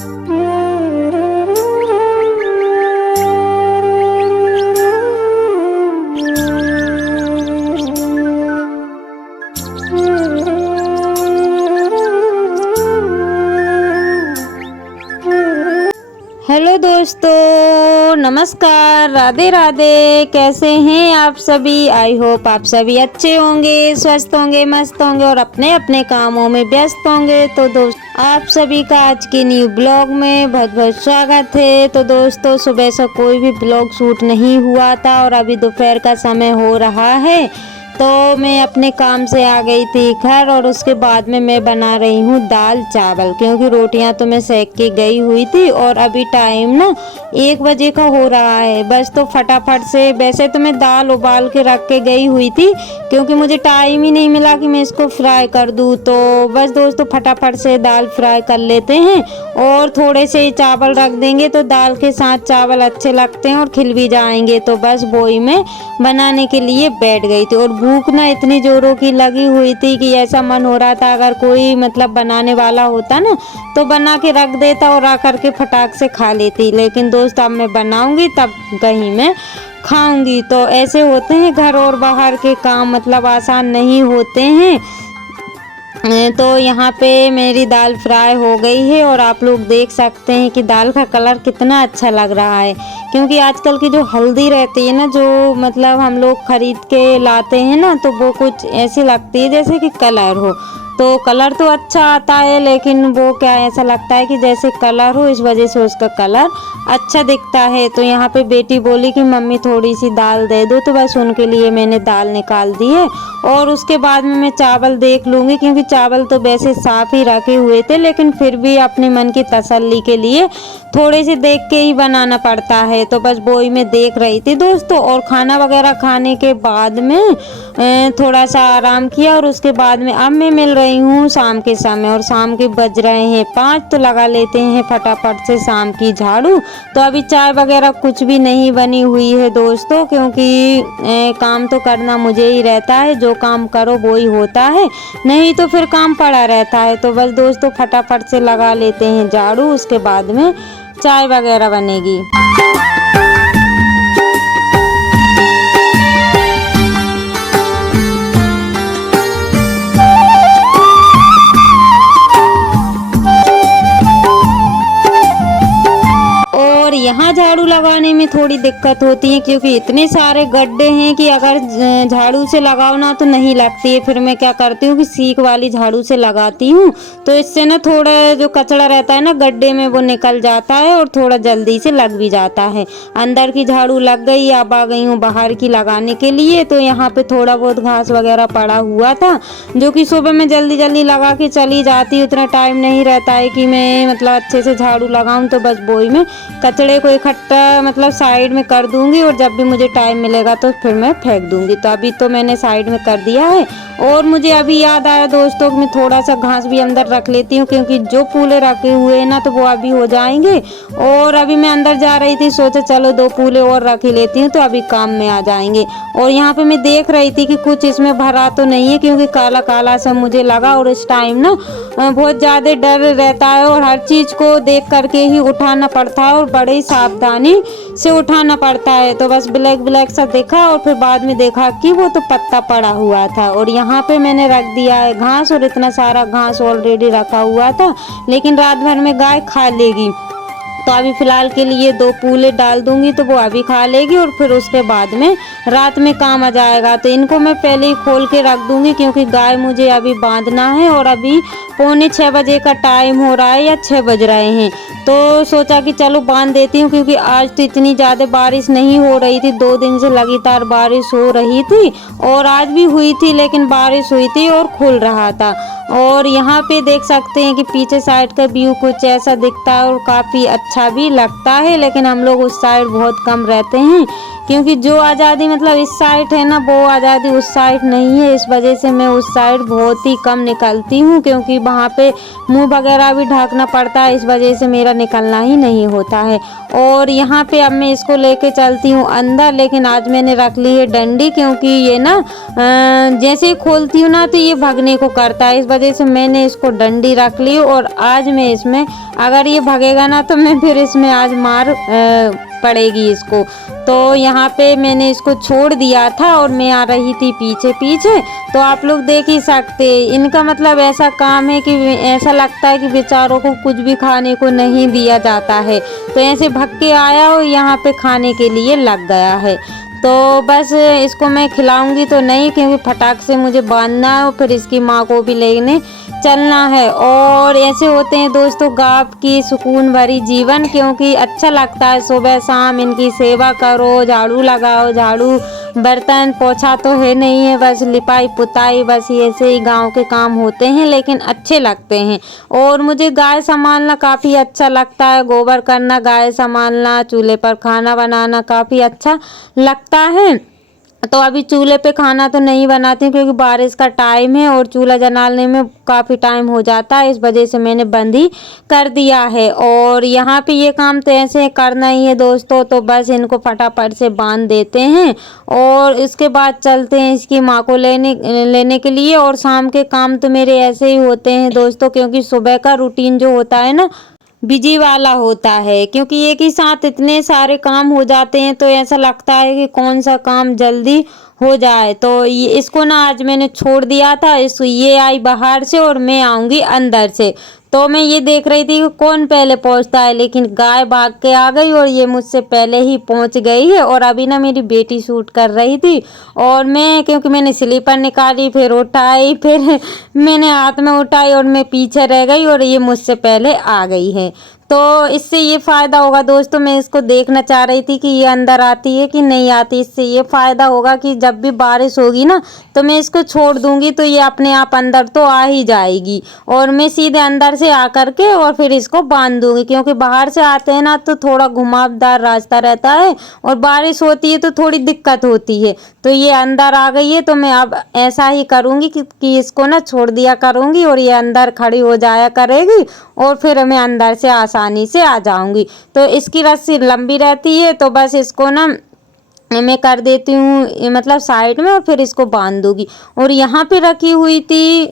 Hello दोस्तों, नमस्कार, राधे राधे। कैसे हैं आप सभी? आई होप आप सभी अच्छे होंगे, स्वस्थ होंगे, मस्त होंगे और अपने अपने कामों में व्यस्त होंगे। तो दोस्त आप सभी का आज के न्यू ब्लॉग में बहुत बहुत स्वागत है। तो दोस्तों, सुबह से कोई भी ब्लॉग शूट नहीं हुआ था और अभी दोपहर का समय हो रहा है। तो मैं अपने काम से आ गई थी घर और उसके बाद में मैं बना रही हूँ दाल चावल, क्योंकि रोटियां तो मैं सेक के गई हुई थी और अभी टाइम ना 1 बजे का हो रहा है। बस तो फटाफट से, वैसे तो मैं दाल उबाल के रख के गई हुई थी क्योंकि मुझे टाइम ही नहीं मिला कि मैं इसको फ्राई कर दूँ। तो बस दोस्तों, फटाफट से दाल फ्राई कर लेते हैं और थोड़े से चावल रख देंगे तो दाल के साथ चावल अच्छे लगते हैं और खिल भी जाएंगे। तो बस वही मैं बनाने के लिए बैठ गई थी और भूख ना इतनी जोरों की लगी हुई थी कि ऐसा मन हो रहा था अगर कोई मतलब बनाने वाला होता ना तो बना के रख देता और आकर के फटाक से खा लेती। लेकिन दोस्त, अब मैं बनाऊंगी तब कहीं मैं खाऊंगी। तो ऐसे होते हैं घर और बाहर के काम, मतलब आसान नहीं होते हैं। तो यहाँ पे मेरी दाल फ्राई हो गई है और आप लोग देख सकते हैं कि दाल का कलर कितना अच्छा लग रहा है। क्योंकि आजकल की जो हल्दी रहती है ना, जो मतलब हम लोग खरीद के लाते हैं ना, तो वो कुछ ऐसी लगती है जैसे कि कलर हो। तो कलर तो अच्छा आता है लेकिन वो क्या ऐसा लगता है कि जैसे कलर हो, इस वजह से उसका कलर अच्छा दिखता है। तो यहाँ पे बेटी बोली कि मम्मी थोड़ी सी दाल दे दो, तो बस उनके लिए मैंने दाल निकाल दी है और उसके बाद में मैं चावल देख लूँगी, क्योंकि चावल तो वैसे साफ़ ही रखे हुए थे लेकिन फिर भी अपने मन की तसल्ली के लिए थोड़े से देख के ही बनाना पड़ता है। तो बस वो ही मैं देख रही थी दोस्तों। और खाना वगैरह खाने के बाद में थोड़ा सा आराम किया और उसके बाद में अब मैं मिल रही हूँ शाम के समय और शाम के बज रहे हैं 5। तो लगा लेते हैं फटाफट से शाम की झाड़ू। तो अभी चाय वगैरह कुछ भी नहीं बनी हुई है दोस्तों, क्योंकि काम तो करना मुझे ही रहता है। जो काम करो वो ही होता है, नहीं तो फिर काम पड़ा रहता है। तो बस दोस्तों, फटाफट से लगा लेते हैं झाड़ू, उसके बाद में चाय वगैरह बनेगी। और यहाँ झाड़ू लगाने में थोड़ी दिक्कत होती है क्योंकि इतने सारे गड्ढे हैं कि अगर झाड़ू से लगाओ ना तो नहीं लगती है। फिर मैं क्या करती हूँ कि सीख वाली झाड़ू से लगाती हूँ, तो इससे ना थोड़ा जो कचरा रहता है ना गड्ढे में वो निकल जाता है और थोड़ा जल्दी से लग भी जाता है। अंदर की झाड़ू लग गई, अब आ गई हूँ बाहर की लगाने के लिए। तो यहाँ पे थोड़ा बहुत घास वगैरह पड़ा हुआ था जो कि सुबह में जल्दी जल्दी लगा के चली जाती, उतना टाइम नहीं रहता है कि मैं मतलब अच्छे से झाड़ू लगाऊँ। तो बस वही में कचड़े को इकट्ठा मतलब साइड में कर दूंगी और जब भी मुझे टाइम मिलेगा तो फिर मैं फेंक दूंगी। तो अभी तो मैंने साइड में कर दिया है। और मुझे अभी याद आया दोस्तों कि मैं थोड़ा सा घास भी अंदर रख लेती हूँ, क्योंकि जो फूले रखे हुए हैं ना तो वो अभी हो जाएंगे। और अभी मैं अंदर जा रही थी, सोचा चलो 2 फूले और रख ही लेती हूँ तो अभी काम में आ जाएंगे। और यहाँ पे मैं देख रही थी कि कुछ इसमें भरा तो नहीं है, क्योंकि काला काला सा मुझे लगा और इस टाइम ना बहुत ज़्यादा डर रहता है और हर चीज़ को देख करके ही उठाना पड़ता है और बड़े सावधानी से उठाना पड़ता है। तो बस ब्लैक ब्लैक सा देखा और फिर बाद में देखा कि वो तो पत्ता पड़ा हुआ था। और यहाँ पे मैंने रख दिया है घास, और इतना सारा घास ऑलरेडी रखा हुआ था, लेकिन रात भर में गाय खा लेगी। तो अभी फ़िलहाल के लिए 2 फूले डाल दूंगी तो वो अभी खा लेगी और फिर उसके बाद में रात में काम आ जाएगा। तो इनको मैं पहले ही खोल के रख दूंगी क्योंकि गाय मुझे अभी बांधना है और अभी 5:45 बजे का टाइम हो रहा है या 6 बज रहे हैं। तो सोचा कि चलो बांध देती हूँ, क्योंकि आज तो इतनी ज़्यादा बारिश नहीं हो रही थी। 2 दिन से लगातार बारिश हो रही थी और आज भी हुई थी, लेकिन बारिश हुई थी और खुल रहा था। और यहाँ पे देख सकते हैं कि पीछे साइड का व्यू कुछ ऐसा दिखता है और काफ़ी अच्छा भी लगता है, लेकिन हम लोग उस साइड बहुत कम रहते हैं क्योंकि जो आज़ादी मतलब इस साइड है ना, वो आज़ादी उस साइड नहीं है। इस वजह से मैं उस साइड बहुत ही कम निकलती हूँ, क्योंकि वहाँ पे मुंह वगैरह भी ढकना पड़ता है। इस वजह से मेरा निकलना ही नहीं होता है। और यहाँ पे अब मैं इसको लेके चलती हूँ अंदर, लेकिन आज मैंने रख ली है डंडी, क्योंकि ये ना जैसे ही खोलती हूँ ना तो ये भागने को करता है। इस वजह से मैंने इसको डंडी रख ली, और आज मैं इसमें अगर ये भागेगा ना तो मैं फिर इसमें आज मार पड़ेगी इसको। तो यहाँ पे मैंने इसको छोड़ दिया था और मैं आ रही थी पीछे पीछे। तो आप लोग देख ही सकते, इनका मतलब ऐसा काम है कि ऐसा लगता है कि बेचारों को कुछ भी खाने को नहीं दिया जाता है, तो ऐसे भग के आया और यहाँ पे खाने के लिए लग गया है। तो बस इसको मैं खिलाऊंगी तो नहीं, क्योंकि फटाक से मुझे बांधना है और फिर इसकी माँ को भी लेने चलना है। और ऐसे होते हैं दोस्तों गाँव की सुकून भरी जीवन, क्योंकि अच्छा लगता है सुबह शाम इनकी सेवा करो, झाड़ू लगाओ, झाड़ू बर्तन पोछा तो है नहीं है, बस लिपाई पुताई, बस ऐसे ही गांव के काम होते हैं, लेकिन अच्छे लगते हैं। और मुझे गाय संभालना काफ़ी अच्छा लगता है, गोबर करना, गाय संभालना, चूल्हे पर खाना बनाना काफ़ी अच्छा लगता है। तो अभी चूल्हे पे खाना तो नहीं बनाती हूँ, क्योंकि बारिश का टाइम है और चूल्हा जलाने में काफ़ी टाइम हो जाता है। इस वजह से मैंने बंद ही कर दिया है। और यहाँ पे ये काम तो ऐसे करना ही है दोस्तों, तो बस इनको फटाफट से बांध देते हैं और इसके बाद चलते हैं इसकी माँ को लेने के लिए। और शाम के काम तो मेरे ऐसे ही होते हैं दोस्तों, क्योंकि सुबह का रूटीन जो होता है ना बिजी वाला होता है, क्योंकि एक ही साथ इतने सारे काम हो जाते हैं, तो ऐसा लगता है कि कौन सा काम जल्दी हो जाए। तो ये इसको ना आज मैंने छोड़ दिया था, ये आई बाहर से और मैं आऊँगी अंदर से। तो मैं ये देख रही थी कि कौन पहले पहुंचता है, लेकिन गाय भाग के आ गई और ये मुझसे पहले ही पहुंच गई है। और अभी ना मेरी बेटी शूट कर रही थी, और मैं क्योंकि मैंने स्लीपर निकाली, फिर उठाई, फिर मैंने हाथ में उठाई और मैं पीछे रह गई और ये मुझसे पहले आ गई है। तो इससे ये फ़ायदा होगा दोस्तों, मैं इसको देखना चाह रही थी कि ये अंदर आती है कि नहीं आती। इससे ये फ़ायदा होगा कि जब भी बारिश होगी ना तो मैं इसको छोड़ दूंगी तो ये अपने आप अंदर तो आ ही जाएगी, और मैं सीधे अंदर से आकर के और फिर इसको बांध दूंगी। क्योंकि बाहर से आते हैं ना तो थोड़ा घुमावदार रास्ता रहता है और बारिश होती है तो थोड़ी दिक्कत होती है। तो ये अंदर आ गई है, तो मैं अब ऐसा ही करूँगी कि इसको ना छोड़ दिया करूँगी और ये अंदर खड़ी हो जाया करेगी, और फिर मैं अंदर से आसानी से आ जाऊंगी। तो इसकी रस्सी लंबी रहती है, तो बस इसको ना मैं कर देती हूँ मतलब साइड में, और फिर इसको बांध दूंगी। और यहाँ पे रखी हुई थी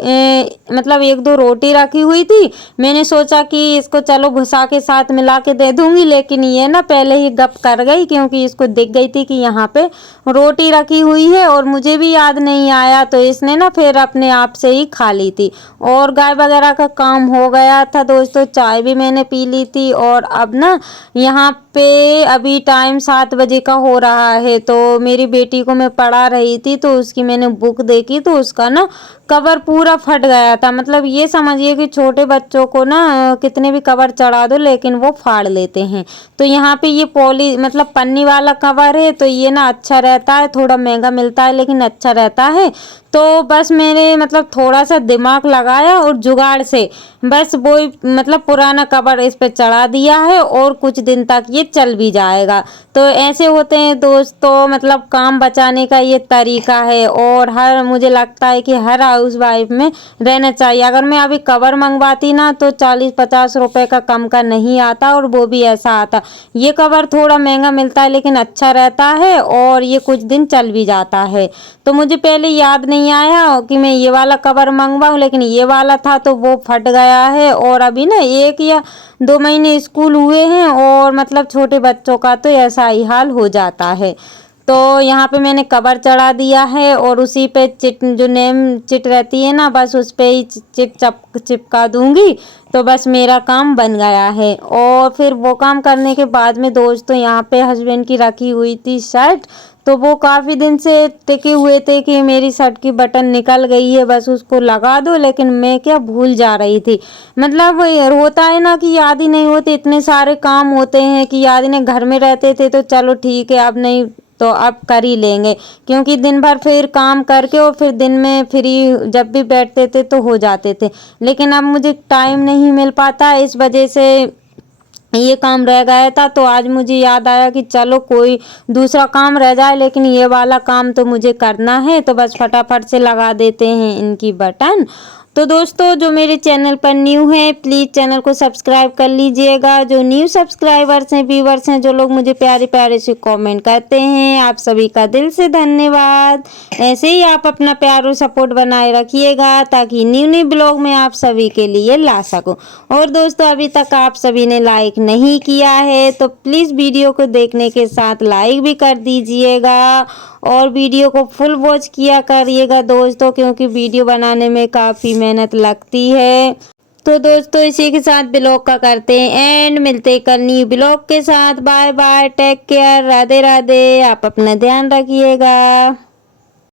मतलब एक दो रोटी रखी हुई थी, मैंने सोचा कि इसको चलो भुसा के साथ मिला के दे दूंगी, लेकिन ये ना पहले ही गप कर गई, क्योंकि इसको दिख गई थी कि यहाँ पे रोटी रखी हुई है और मुझे भी याद नहीं आया, तो इसने ना फिर अपने आप से ही खा ली थी। और गाय वगैरह का काम हो गया था दोस्तों, चाय भी मैंने पी ली थी। और अब ना यहाँ पे अभी टाइम 7 बजे का हो रहा है, तो मेरी बेटी को मैं पढ़ा रही थी, तो उसकी मैंने बुक देखी तो उसका ना कवर पूरा फट गया था। मतलब ये समझिए कि छोटे बच्चों को ना कितने भी कवर चढ़ा दो लेकिन वो फाड़ लेते हैं। तो यहाँ पे ये पॉली मतलब पन्नी वाला कवर है, तो ये ना अच्छा रहता है, थोड़ा महंगा मिलता है लेकिन अच्छा रहता है। तो बस मैंने मतलब थोड़ा सा दिमाग लगाया और जुगाड़ से बस वो मतलब पुराना कवर इस पे चढ़ा दिया है, और कुछ दिन तक ये चल भी जाएगा। तो ऐसे होते हैं दोस्तों, मतलब काम बचाने का ये तरीका है, और मुझे लगता है कि हर हाउस वाइफ में रहना चाहिए। अगर मैं अभी कवर मंगवाती ना तो 40-50 रुपए का कम का नहीं आता, और वो भी ऐसा आता। ये कवर थोड़ा महंगा मिलता है लेकिन अच्छा रहता है, और ये कुछ दिन चल भी जाता है। तो मुझे पहले याद नहीं आया कि मैं ये वाला कवर मंगवाऊं, लेकिन ये वाला था तो वो फट गया है। और अभी ना 1 या 2 महीने स्कूल हुए हैं, और मतलब छोटे बच्चों का तो ऐसा ही हाल हो जाता है। तो यहाँ पे मैंने कवर चढ़ा दिया है, और उसी पे चिट जो नेम चिट रहती है ना, बस उस पे ही चिपका दूंगी, तो बस मेरा काम बन गया है। और फिर वो काम करने के बाद में दोस्तों यहाँ पे हस्बैंड की रखी हुई थी शर्ट, तो वो काफ़ी दिन से टिके हुए थे कि मेरी शर्ट की बटन निकल गई है, बस उसको लगा दो, लेकिन मैं क्या भूल जा रही थी। मतलब होता है ना कि याद ही नहीं होती, इतने सारे काम होते हैं कि याद ही नहीं। घर में रहते थे तो चलो ठीक है, अब नहीं तो अब कर ही लेंगे, क्योंकि दिन भर फिर काम करके और फिर दिन में फ्री जब भी बैठते थे तो हो जाते थे। लेकिन अब मुझे टाइम नहीं मिल पाता, इस वजह से ये काम रह गया था, तो आज मुझे याद आया कि चलो कोई दूसरा काम रह जाए लेकिन ये वाला काम तो मुझे करना है, तो बस फटाफट से लगा देते हैं इनकी बटन। तो दोस्तों जो मेरे चैनल पर न्यू है प्लीज़ चैनल को सब्सक्राइब कर लीजिएगा। जो न्यू सब्सक्राइबर्स हैं, व्यूवर्स हैं, जो लोग मुझे प्यारे प्यारे से कमेंट करते हैं, आप सभी का दिल से धन्यवाद। ऐसे ही आप अपना प्यार और सपोर्ट बनाए रखिएगा ताकि न्यू न्यू ब्लॉग में आप सभी के लिए ला सकूं। और दोस्तों अभी तक आप सभी ने लाइक नहीं किया है तो प्लीज़ वीडियो को देखने के साथ लाइक भी कर दीजिएगा और वीडियो को फुल वॉच किया करिएगा दोस्तों, क्योंकि वीडियो बनाने में काफ़ी मेहनत लगती है। तो दोस्तों इसी के साथ ब्लॉग का करते हैं एंड मिलते हैं कल न्यू ब्लॉग के साथ। Bye bye, take care, Radhe Radhe, आप अपना ध्यान रखिएगा।